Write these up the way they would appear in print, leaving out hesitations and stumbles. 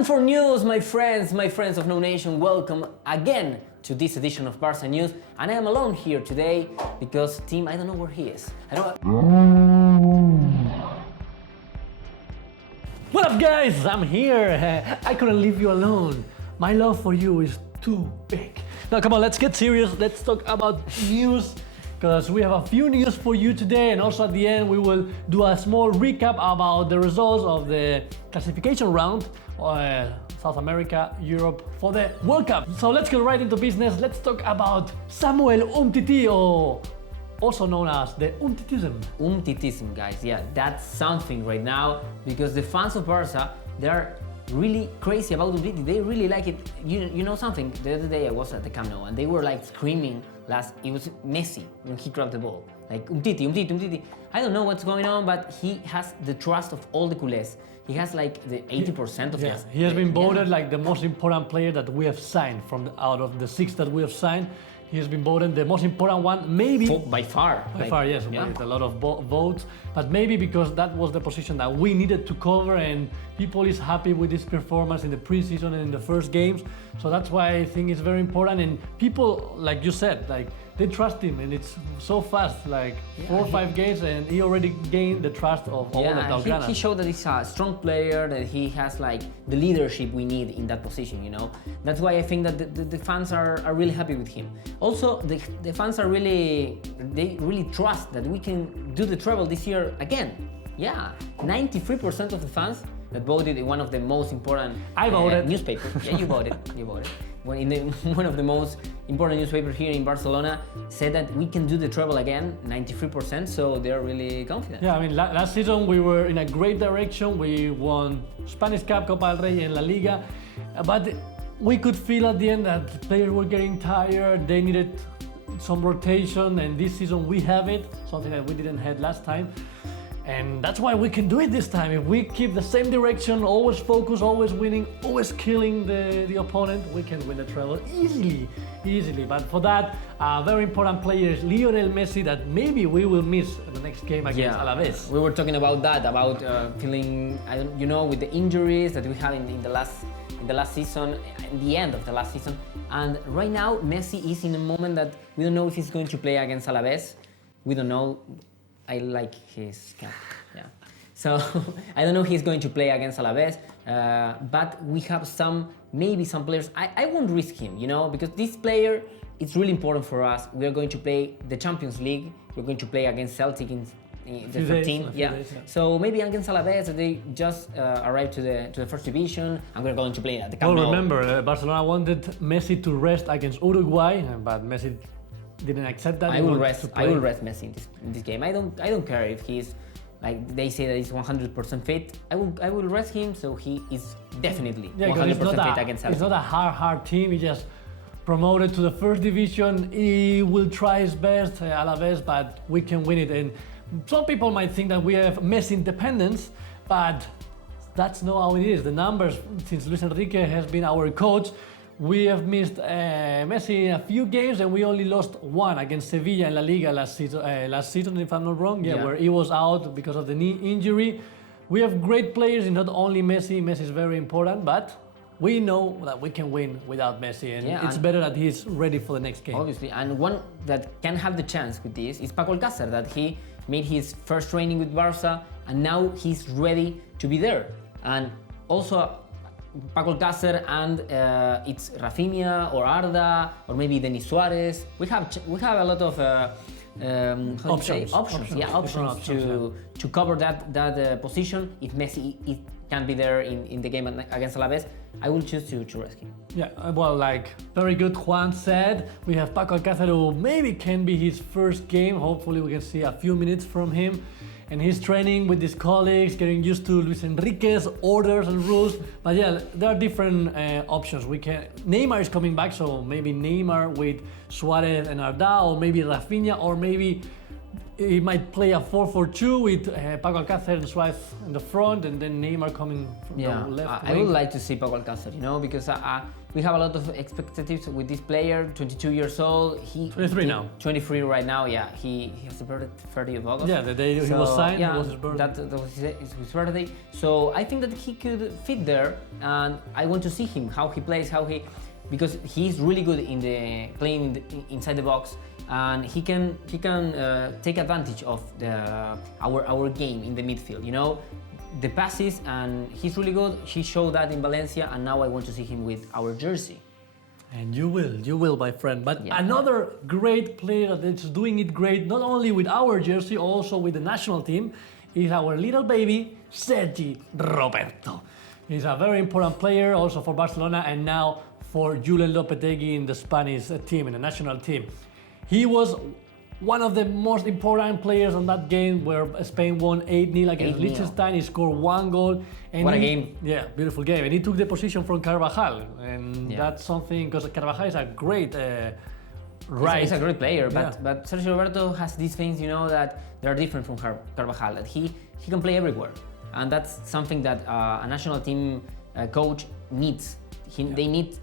Time for news, my friends of NouNation. Welcome again to this edition of Barca News. And I am alone here today because Tim, I don't know where he is. What up, guys? I'm here. I couldn't leave you alone. My love for you is too big. Now, come on, let's get serious. Let's talk about news, because we have a few news for you today, and also at the end we will do a small recap about the results of the classification round, South America, Europe, for the World Cup. So let's get right into business. Let's talk about Samuel Umtiti, or also known as the Umtitism. Umtitism, guys. Yeah, that's something right now, because the fans of Barca, they're really crazy about Umtiti. They really like it. You know something? The other day I was at the Camp Nou and they were like screaming. It was Messi when he grabbed the ball. Like Umtiti, Umtiti, Umtiti. I don't know what's going on, but he has the trust of all the culés. He has like the 80% of his. He has been voted like the most important player that we have signed out of the 6 that we have signed. He has been voted the most important one, maybe. By far. By far, yes, with a lot of votes. But maybe because that was the position that we needed to cover, and people is happy with his performance in the preseason and in the first games. So that's why I think it's very important. And people, like you said, like they trust him, and it's so fast, like 4 or 5 games, and he already gained the trust of all the Blaugrana. He showed that he's a strong player, that he has like the leadership we need in that position, you know. That's why I think that the fans are really happy with him. Also, the fans are they really trust that we can do the treble this year again. Yeah, 93% of the fans that voted in one of the most important newspapers. Yeah, you voted. One of the most important newspapers here in Barcelona said that we can do the treble again, 93%, so they're really confident. Yeah, I mean, last season we were in a great direction. We won Spanish Cup, Copa del Rey, and La Liga, but we could feel at the end that the players were getting tired. They needed some rotation, and this season we have it, something that we didn't have last time. And that's why we can do it this time. If we keep the same direction, always focus, always winning, always killing the opponent, we can win the treble easily. But for that, a very important player is Lionel Messi, that maybe we will miss the next game against Alaves. We were talking about that, about feeling, with the injuries that we had in the last season, in the end of the last season. And right now, Messi is in a moment that we don't know if he's going to play against Alaves. We don't know. I like his cap, yeah. So I don't know if he's going to play against Alaves, but we have maybe some players. I won't risk him, because this player, it's really important for us. We are going to play the Champions League. We're going to play against Celtic in the 13th, days. So maybe against Alaves, they just arrived to the first division, and we're going to play at the Camp Nou. Well, remember, Barcelona wanted Messi to rest against Uruguay, but Messi didn't accept that. I will rest Messi in this game. I don't care if he's, like they say that he's 100% fit. I will rest him, so he is definitely 100% fit against Celtic. It's not a hard team. He just promoted to the first division. He will try his best, Alaves, but we can win it. And some people might think that we have Messi independence, but that's not how it is. The numbers, since Luis Enrique has been our coach, we have missed Messi in a few games, and we only lost 1 against Sevilla in La Liga last season, if I'm not wrong, where he was out because of the knee injury. We have great players, and not only Messi. Messi is very important, but we know that we can win without Messi, and it's better that he's ready for the next game. Obviously, and one that can have the chance with this is Paco Alcácer, that he made his first training with Barca, and now he's ready to be there. And also, Paco Alcácer, and it's Rafinha or Arda or maybe Denis Suarez. We have a lot of options to cover that position. If Messi can be there in the game against Alaves, I will choose to rescue. Yeah, well, like very good Juan said, we have Paco Alcácer, who maybe can be his first game. Hopefully we can see a few minutes from him. And he's training with his colleagues, getting used to Luis Enrique's orders and rules. But yeah, there are different options. Neymar is coming back, so maybe Neymar with Suarez and Arda, or maybe Rafinha, or maybe he might play a 4-4-2 with Paco Alcácer and Suárez in the front, and then Neymar coming from the left I wing. would like to see Paco Alcácer, because we have a lot of expectations with this player, 22 years old. 23 now. 23 right now, yeah. He has the birthday 30th of August. Yeah, the day he was signed, yeah, it was his birthday. That was his birthday. So I think that he could fit there, and I want to see him, how he plays, because he's really good in the playing inside the box, and he can take advantage of our game in the midfield. The passes, and he's really good. He showed that in Valencia, and now I want to see him with our jersey. And you will, my friend. But another great player that's doing it great, not only with our jersey, also with the national team, is our little baby, Sergi Roberto. He's a very important player also for Barcelona, and now for Julen Lopetegui in the Spanish team, in the national team. He was one of the most important players on that game where Spain won 8-0 against 8-0. Liechtenstein. He scored 1 goal. And What a game. Yeah, beautiful game. And he took the position from Carvajal. And that's something, because Carvajal is a great He's a great player, but Sergi Roberto has these things, that they're different from Carvajal, that he can play everywhere. And that's something that a national team coach needs. They need,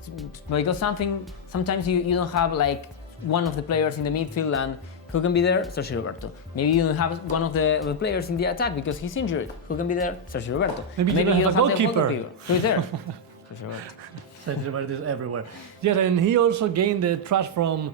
because sometimes you don't have like one of the players in the midfield, and who can be there? Sergi Roberto. Maybe you don't have one of the players in the attack because he's injured. Who can be there? Sergi Roberto. Maybe you don't have a goalkeeper. Who is there? Sergi Roberto. Sergi Roberto is everywhere. Yes, and he also gained the trust from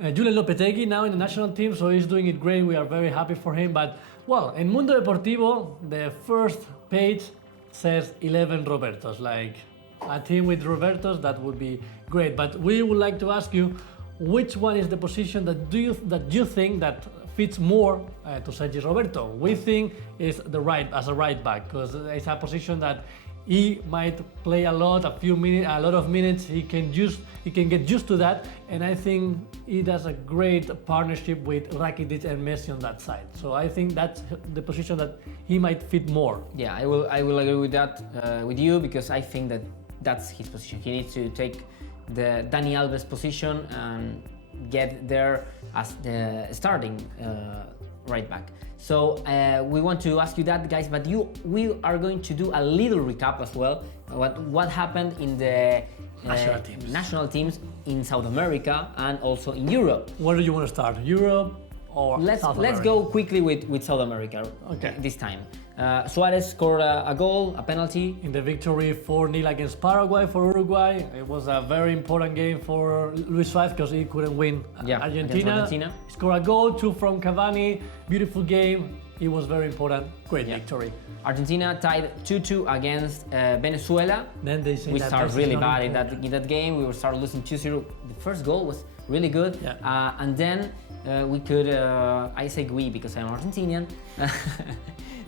Julen Lopetegui now in the national team, so he's doing it great. We are very happy for him. But, well, in Mundo Deportivo, the first page says 11 Robertos. Like a team with Robertos, that would be great. But we would like to ask you, which one is the position that you think that fits more to Sergi Roberto? We think is as a right back, because it's a position that he might play a lot of minutes. He can get used to that, and I think he does a great partnership with Rakitic and Messi on that side. So I think that's the position that he might fit more. Yeah, I will agree with that with you, because I think that that's his position. He needs to take the Dani Alves position and get there as the starting right back. So we want to ask you that, guys, but we are going to do a little recap as well, what happened in the national teams in South America and also in Europe. Where do you want to start? Europe or South America? Let's go quickly with South America this time. Suárez scored a goal, a penalty. In the victory 4-0 against Paraguay for Uruguay. It was a very important game for Luis Suárez because he couldn't win Argentina. He scored a goal, 2 from Cavani. Beautiful game. It was very important. Great victory. Argentina tied 2-2 against Venezuela. Then they we started really bad in that game. We started losing 2-0. The first goal was really good. And then we could, I say we because I'm Argentinian.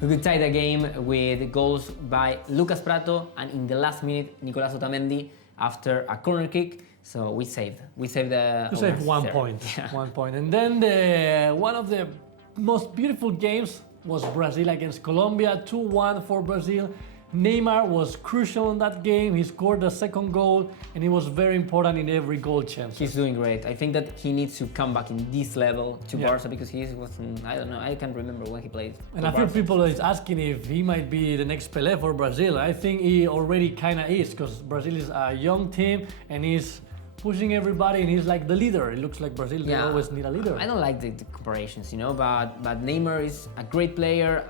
We could tie the game with goals by Lucas Prato and in the last minute Nicolás Otamendi after a corner kick. So we saved the. You saved 1 point. Yeah. 1 point. And then one of the most beautiful games was Brazil against Colombia, 2-1 for Brazil. Neymar was crucial in that game. He scored the second goal, and he was very important in every goal chance. He's doing great. I think that he needs to come back in this level to Barca because he wasn't. I don't know. I can't remember when he played. And a few people is asking if he might be the next Pelé for Brazil. I think he already kind of is, because Brazil is a young team and he's pushing everybody, and he's like the leader. It looks like Brazil they always need a leader. I don't like the comparations, but Neymar is a great player.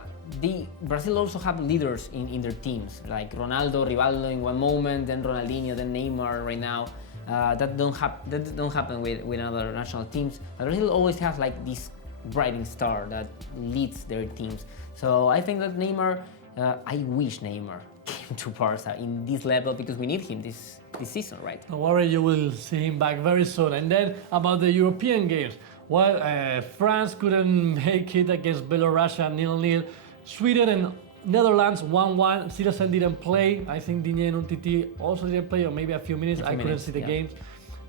Brazil also have leaders in their teams, like Ronaldo, Rivaldo in one moment, then Ronaldinho, then Neymar right now. That don't happen with other national teams. Brazil always has like this brighting star that leads their teams. So I think that Neymar, I wish Neymar came to Barca in this level because we need him this season, right? Don't worry, you will see him back very soon. And then about the European games, well, France couldn't make it against Belarus 0-0. Sweden and Netherlands 1-1. Citizen didn't play. I think Digne and Umtiti also didn't play, or maybe a few minutes. I couldn't see the games.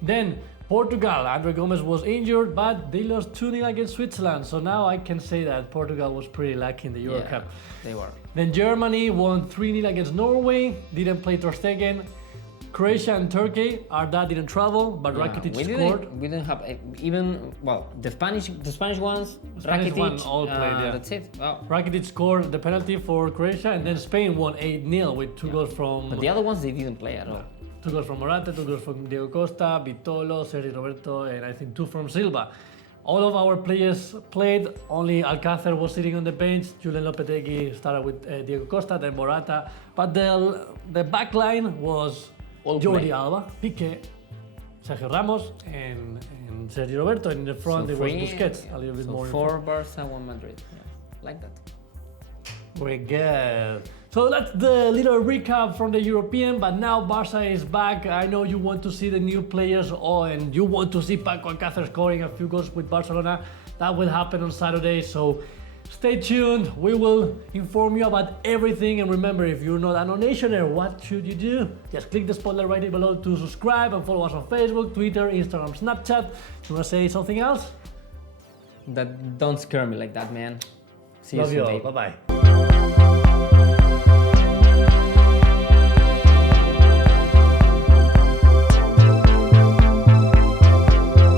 Then Portugal, Andre Gomes was injured, but they lost 2-0 against Switzerland. So now I can say that Portugal was pretty lucky in the Euro Cup. They were. Then Germany won 3-0 against Norway. Didn't play Ter Stegen. Croatia and Turkey, our dad didn't travel, but Rakitic scored. We didn't have even the Spanish ones. Spanish Rakitic one all played, yeah. That's it. Wow. Rakitic scored the penalty for Croatia, and then Spain won 8-0 with 2 goals from. But the other ones they didn't play at all. 2 goals from Morata, 2 goals from Diego Costa, Vitolo, Sergi Roberto, and I think 2 from Silva. All of our players played, only Alcácer was sitting on the bench, Julen Lopetegui started with Diego Costa, then Morata, but the back line was All Jordi play. Alba, Piqué, Sergio Ramos, and Sergi Roberto, and in the front it was Busquets, a little bit more. 4 Barca, 1 Madrid. Yeah, like that. Very good. So that's the little recap from the European, but now Barca is back. I know you want to see the new players, and you want to see Paco Alcácer scoring a few goals with Barcelona. That will happen on Saturday, so stay tuned. We will inform you about everything. And remember, if you're not a NouNationer, what should you do? Just click the spotlight right below to subscribe and follow us on Facebook, Twitter, Instagram, Snapchat. You want to say something else? That don't scare me like that, man. See you Love soon, you all. babe. Bye-bye.